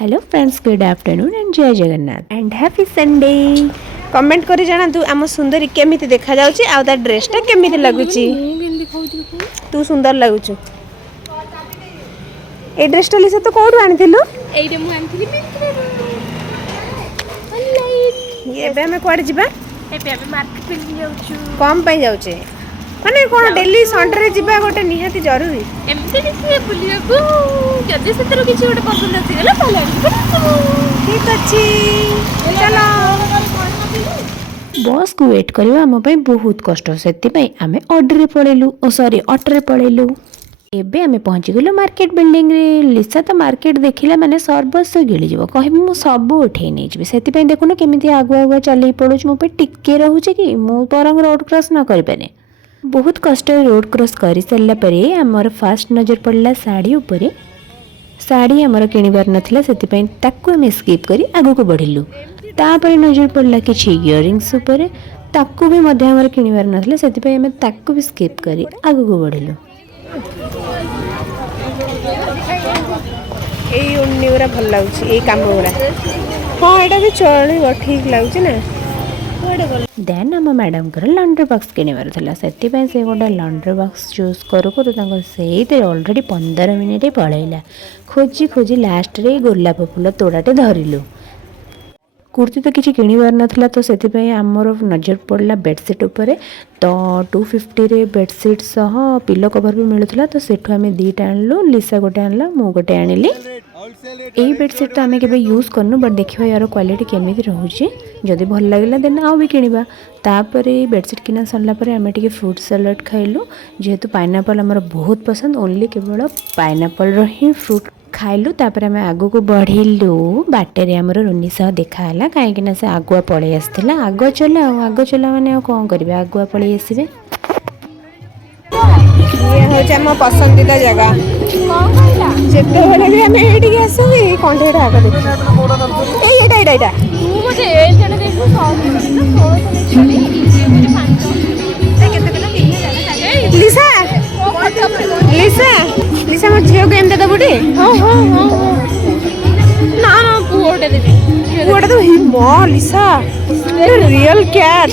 Hello friends, good afternoon and Jai Jagannath and happy Sunday. Comment करी जानतु आम सुंदरी केमिति देखा जाउची आ ता ड्रेसटा केमिति लागुची। तू सुंदर लागुचु। ए ड्रेसटा लिसे तो कोडु आनिथिलु? एइडे मु आनिथिलि मिंत्रारू। ये बे में कोड जिबा? एबे हम मार्केट पे जाउछु। कम पई जाउचे। माने कोन डेली संडे रे जिबा गोटे निहाती जरूरी। एमती किसी बुलिया को जदी सेतरो किछि गोटे पसंद आसी गेला ताले ठीक अछि। चलो बस को वेट करवा आम ପାଇଁ बहुत कष्ट से आम ऑर्डर पड़ेलु सॉरी ऑटो पड़ेलु। एबे आम पहुँची गलु मार्केट बिल्डिंग रे। लिसा तो मार्केट देखिला माने सर्वस्व गिळिजिवो कहबी मु सब उठे नै जिवि सेति पई देखुनो केमिति आगुआ आगुआ चली पडुछ मो पे टिके रहूचे कि मु परंग रोड क्रॉस न करि पाने। बहुत कष्ट रोड क्रॉस कर सारा पर आमर फास्ट नजर पड़ला साड़ी उपरे। साड़ी आमर किणवार नाला से ताकू आम स्किप करी आगु को बढ़िलु। तापर नजर पड़ला किछि इयरिंग्स उपरे ताकू भी मध्य आमर किणवार नाला से आम ताकू भी स्किप करी आगु को बढ़िलु। एई ओन्नी उरा भल लागुची एई काम उरा। हां एटा भी चलिबो ठीक लागुची ना। देन आम मैडम कर लंड्री बॉक्स किणवार था से गोटे लंड्री बॉक्स चूज करू करू से ऑलरेडी 15 मिनिट पलैला। खोजी खोजी लास्ट रे गोलाप फूल तोड़ाटे धरिलु। कुर्ती तो किसी किणवार नाला तो से आमर नजर पड़ला बेडसीट उपरे। तो 250 रे बेडसीट सह पिलो कवर भी मिलूला तो सेठू आम दीटा आणलु। लिसा गोटे आणला मु गोटे आनिली। यही बेडसीट तो आम के यूज करनु बट देखिए यार क्वालिटी केमिति रहउची। जदि भल लागला देन आउ भी किनिबा। तापर बेडसीट किना सरला पर आम टिके फ्रूट सलाड खाइलु। जेहेतु पाइनएप्पल आमर बहुत पसंद ओनली केवल पाइनएप्पल रो ही फ्रूट खाइलु। तापर आम आगु को बढ़िलु। बाटे आमर रोनी सह देखाला कहीं से आगुआ पलि आसला। आग चला माने कौन करेंगे आगुआ पलि आसबे। ये होचे हम पसंदीदा जगह जेते बेले भी हम एठी आसु ई कंठेटा आग देख ए एटा एटा एटा तू मुझे ए जने देखु 100 किलो इजी मुझे 500 ए केते बेला 3000 लिसा लिसा लिसा मो झियो गेम दे दबुडी। हां हां हां ना ना पुओटे देबी पुओटा तो ही मो लिसा रियल कैट।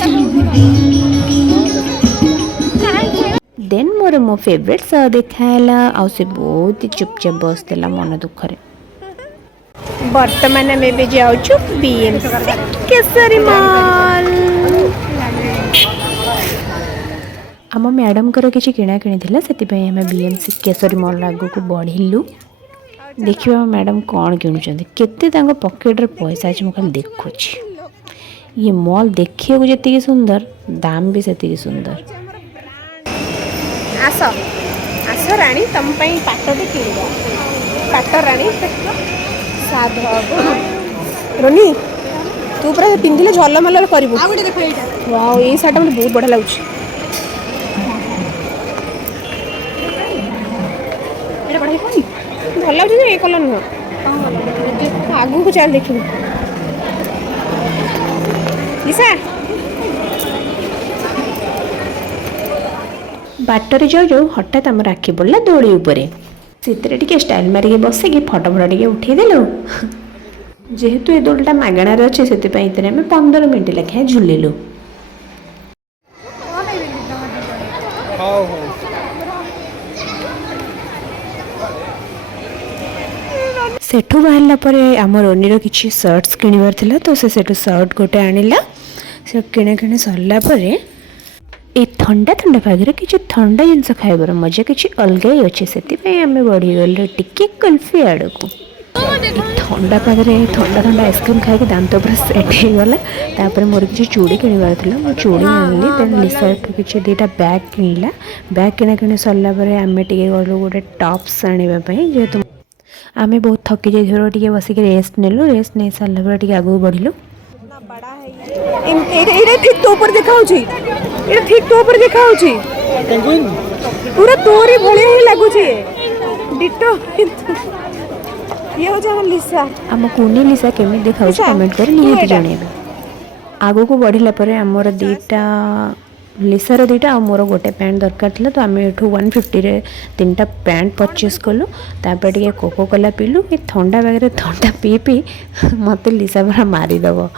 देन मोर मो फेवरेट सह देखाला आ से बहुत ही चुपचाप बसला मन दुखरे। वर्तमान में भी जाऊँ बीएमसी केसरी मॉल। आम मैडम कर किसी किणा किणी से आम बीएमसी केसरी मॉल आगु को बढ़िलु। देखिए मैडम कौन किणुचंदी केते तांको पॉकेट रे पैसा अछि खाली देखुछि। ये मॉल देखिए जी सुंदर दाम भी से सुंदर। आस आस राणी तुम पाटटे किण पाट राणी साधव रोनी तू पूरा पिंधिले झलमल करू। वाओ ये शार्ट मतलब बहुत बढ़िया लगुच। भल लगे ये कलर नुह आगू को चल देखी लिसा बाटर जाऊ जाऊ हठात आम आखि पड़ा दोली उपरे से स्टाइल मारिक बसिकी फटो फटो टे उठेदेलु। जेहेतु ये दोलटा मागणार अच्छे से 15 मिनट लेखाएं झुलिलु। सेठू बाहरला परे आम रोनी किछि शर्ट्स किणवार थिला तो से सेठू शर्ट गोटे आनिला। से किणा किणी सरला परे ए ठंडा ठंडा पागे किसी ठंडा जिनस खाइबार मजा किसी अलग ही अच्छे से आम बढ़ीगल टिके कुल्फी आड़ को। ठंडा पागे ठंडा ठंडा आइसक्रीम खाई दांत पूरा सेट होगला। तापर मोर किसी चूड़ी किणवार था मो चूड़ी आनली। देन लिसा किसी दुईटा बैग किणला। बैग किणा किणी सरला आम टे गलु गोटे टॉप्स आने जेहेतु आम बहुत थकी जाइए टे बसिक रेस्ट नेलु। रेस्ट नहीं सारा टे आगू बढ़िलु। ठीक तो ऊपर देखा ठीक तो ऊपर देखा पूरा तोरी भलिया ही लागुची डिटो। ये हो जाम लिसा आम कुनी लिसा केमी देखा कमेंट कर निहाती जणेबे। आगो को बढ़िला परे हमर दीटा लिसार दुईटा आ मोर गोटे पैंट दरकार था तो आम एठू 150 3टा पैंट परचेस कलु तापर टे कोको कोला पीलु ये थंडा बागे थंडा पी पी मत लिसा पूरा मारिदेव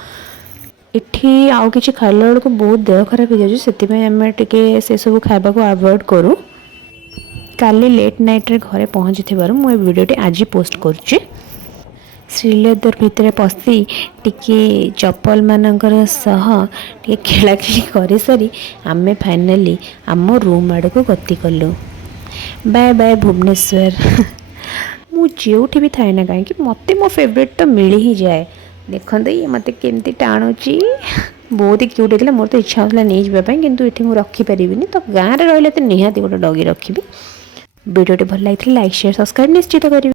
इठी आउ किछि खाइला बेलू बहुत देह खराब हो जाए से से सब खाइबा को अवॉइड करूँ काली लेट नाइट रे घरे पहुँची थी मुझे वीडियोटी आज पोस्ट करुच्ची श्रीलेदर भितर पशि टिके चप्पल मानकर सह टिके खेलाखेली कर सारी आमे फाइनाली आम रूम आड़ को गति कलु बाय बाय भुवनेश्वर मुझे भी थाए ना कहीं मत मो फेवरेट तो मिल ही जाए देखते ये मत केमती टाणुची बहुत ही क्यूट होता मोर तो इच्छा होता नहीं जावाई कितु ये रखिपारि तो गाँव में रही तो निहाती गोटे डगी रखी वीडियो भल लगी लाइक शेयर सब्सक्राइब निश्चित करी।